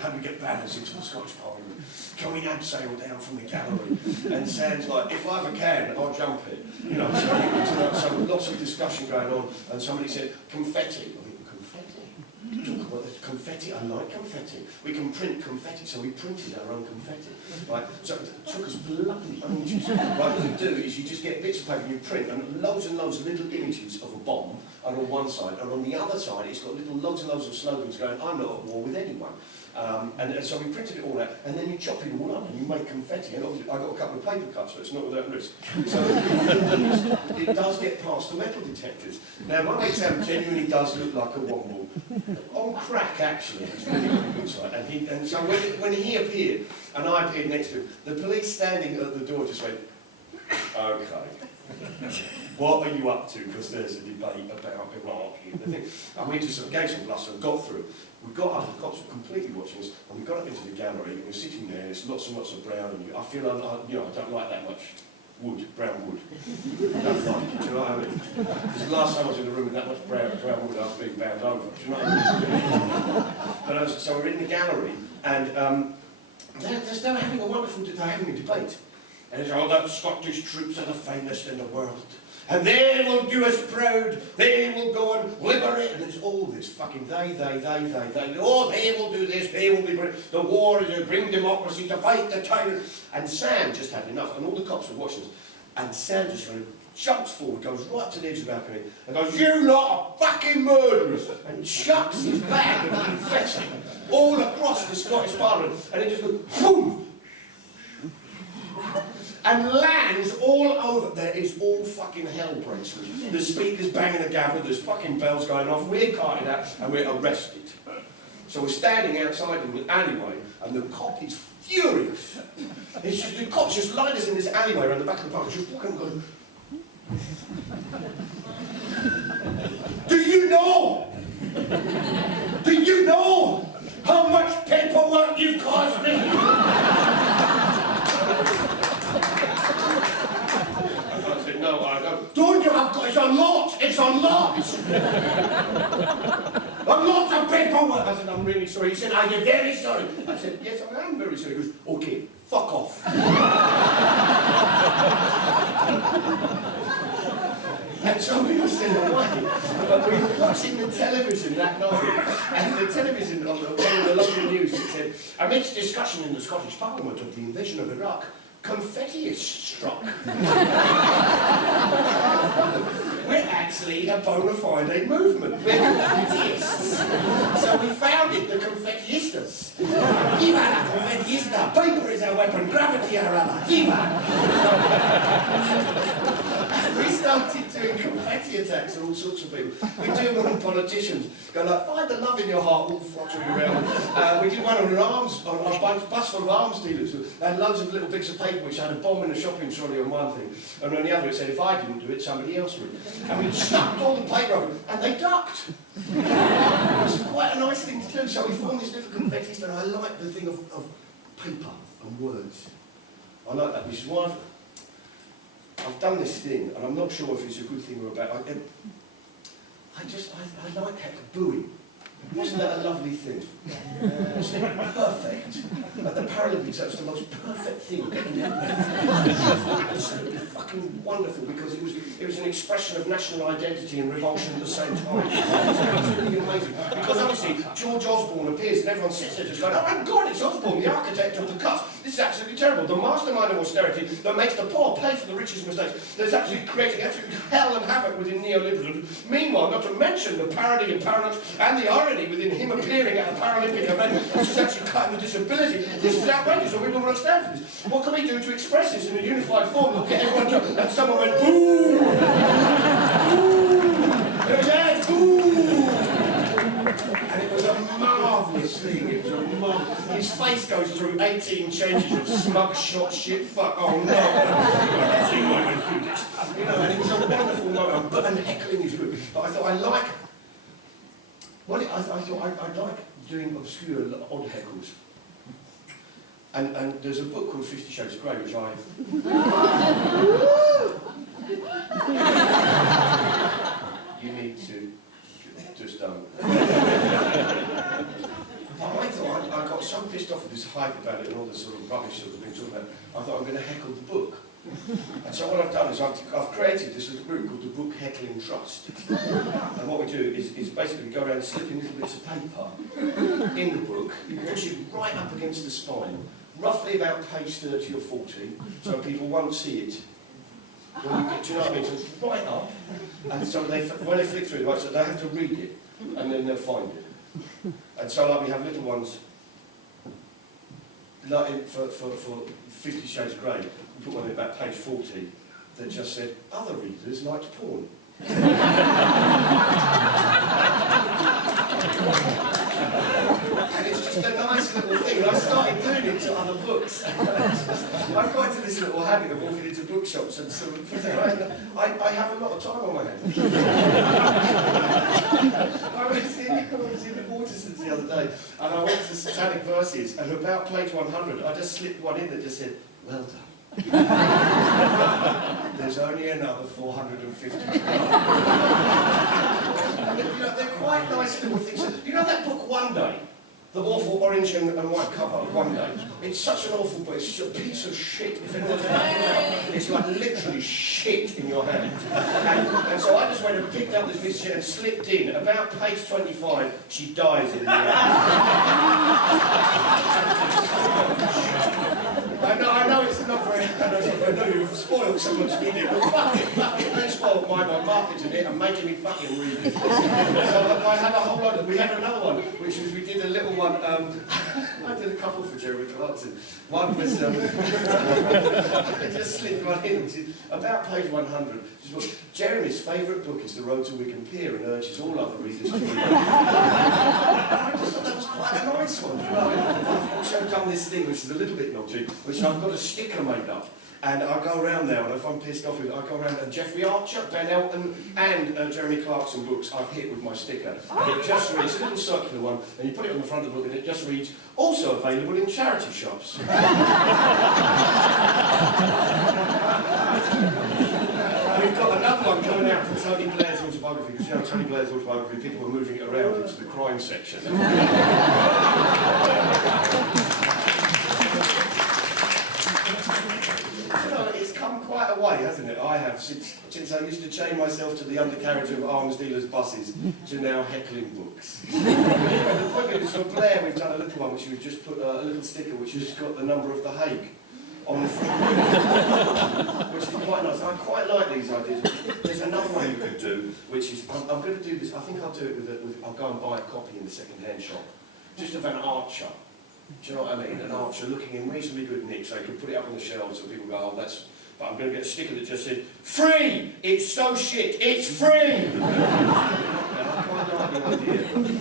how do we get banners into the Scottish Parliament? Can we abseil down from the gallery? And Sam's like, if I ever can, I'll jump it. You know, so lots of discussion going on, and somebody said, confetti. I think, confetti? Talk about this. Confetti, I like confetti. We can print confetti, so we printed our own confetti. Right? So it took us bloody ages. What you do is you just get bits of paper and you print, and loads of little images of a bomb, and on one side, and on the other side it's got loads and loads of slogans going, I'm not at war with anyone. And so we printed it all out, and then you chop it all up and you make confetti. And obviously I got a couple of paper cuts, so it's not without risk. So it does get past the metal detectors. Now my mate Sam genuinely does look like a womble. On crack, actually, it's really what he looks like. And so when he appeared, and I appeared next to him, the police standing at the door just went, okay. What are you up to? Because there's a debate about Iraq here. And we just sort of gave some bluster and got through. We got up, the cops were completely watching us, and we got up into the gallery, and we're sitting there, and there's lots and lots of brown, and I feel, you know, I don't like that much wood, brown wood. I don't like it, do you know what I mean? Because the last time I was in the room with that much brown wood, I was being bound over, do you know what I mean? So we're in the gallery, and they're having a wonderful debate. And it's all that Scottish troops are the finest in the world. And they will do us proud, they will go and liberate, and it's all this fucking they, oh, they will do this, they will be brilliant, the war is to bring democracy, to fight the tyrant. And Sam just had enough, and all the cops were watching us, and Sam just kind of jumps forward, goes right to the edge of the balcony, and goes, you lot are fucking murderers, and chucks his bag of confetti all across the Scottish Parliament, and it just goes, boom! And lands all over. There is all fucking hell breaks loose. The speaker's banging a gavel, there's fucking bells going off, we're carted out, and we're arrested. So we're standing outside in the alleyway, and the cop is furious. It's just, the cops just lined us in this alleyway around the back of the park, just walking and going, do you know how much paperwork you've caused me? No, I don't. Don't you have got, it's a lot! A lot of paperwork! I said, I'm really sorry. He said, are you very sorry? I said, yes, I am very sorry. He goes, okay, fuck off. And so we were still away, but we were watching the television that night, and the television, on one of the local news, it said, amidst discussion in the Scottish Parliament of the invasion of Iraq, Confetti-ists struck. We're actually a bona fide movement. We're Confetti-ists. So we founded the Confetti-istas. Viva la Confetti-ista! Paper is our weapon, gravity our ally. Viva! We started doing confetti attacks on all sorts of people. We do them on politicians. Go like, find the love in your heart, all fluttering around. We did one on a bus full of arms dealers, and loads of little bits of paper which had a bomb in a shopping trolley on one thing, and on the other it said, if I didn't do it, somebody else would. And we chucked all the paper over them, and they ducked. It was quite a nice thing to do, so we formed this little confetti, and I like the thing of paper and words. I like that, which is why I've done this thing, and I'm not sure if it's a good thing or a bad. I like booing. Wasn't that a lovely thing? Wasn't it perfect? At the Paralympics, that was the most perfect thing. Absolutely fucking wonderful, because it was an expression of national identity and revulsion at the same time. It was absolutely amazing. Because obviously, George Osborne appears and everyone sits there just going, oh my God, it's Osborne, the architect of the cuts. This is absolutely terrible. The mastermind of austerity that makes the poor pay for the rich's mistakes. There's actually creating absolute hell and havoc within neoliberalism. Meanwhile, not to mention the parody and paradox and the irony within him appearing at a Paralympic event, which is actually cutting the disability. This is outrageous, and we will not stand for this. What can we do to express this in a unified form that get everyone to... And someone went, boo! Boo! It was yes, boo! And it was a marvellous thing. It was a marvellous... His face goes through 18 changes of smug shot shit fuck. Oh no! You know, and it was a wonderful moment. And heckling is good. But I thought I like... Well, I thought I'd like doing obscure, odd heckles. And there's a book called 50 Shades of Grey, which I... You need to just don't. I thought I got so pissed off with this hype about it and all this sort of rubbish that was being talked about, I thought I'm going to heckle the book. And so what I've done is I've created this little group called the Book Heckling Trust. And what we do is basically go around slipping little bits of paper in the book, push it right up against the spine, roughly about page 30 or 40, so people won't see it. When you get, do you know what I mean? So it's right up, and so when they flick through it, right, so they have to read it, and then they'll find it. And so like we have little ones, like for 50 Shades of Grey, we put one in about page 40 that just said, other readers liked porn. And it's just a nice little thing. And I started doing it to other books. I've got into this little habit of walking into bookshops and sort of, I have a lot of time on my hands. I was in Waterson's the other day, and I went to Satanic Verses, and about page 100, I just slipped one in that just said, well done. There's only another 450 to go. And you know, they're quite nice little things. You know that book One Day? The awful orange and white cover, One Day. It's such an awful book, it's a piece of shit. If anyone's it's like literally shit in your hand. And so I just went and picked up this piece of shit and slipped in. About page 25, she dies in the end. I know it's not very, I know you've spoiled someone's reading, but fuck it, they spoiled mine by marketing it and making me fucking read it. So I had a whole lot of, we had another one, which was, we did a little one, I did a couple for Jeremy Clarkson. One was, I just slipped one in, which is about page 100. Jeremy's favourite book is The Road to Wigan Pier and urges all other readers to read it. I just thought that was quite a nice one. You know? I've also done this thing, which is a little bit naughty, which I've got a sticker made up. And I go around now, and if I'm pissed off with it, I go around and Jeffrey Archer, Ben Elton, and Jeremy Clarkson books I've hit with my sticker. And it just reads, it's a little circular one, and you put it on the front of the book, and it just reads, also available in charity shops. We've got another one coming out from Tony Blair's autobiography, because you know Tony Blair's autobiography, people were moving it around into the crime section. It's come quite a way, hasn't it? I have, since I used to chain myself to the undercarriage of arms dealers' buses, to now heckling books. The point is, for Blair, we've done a little one, which we've just put a little sticker, which has got the number of The Hague on the front, which is quite nice. I quite like these ideas. There's another one you could do, which is, I'm going to do this, I think I'll do it with I'll go and buy a copy in the second-hand shop, just of an archer. Do you know what I mean? An archer looking in reasonably good nick, so you can put it up on the shelves so people go, oh, that's... But I'm going to get a sticker that just said, free! It's so shit, it's free! And I quite like the idea.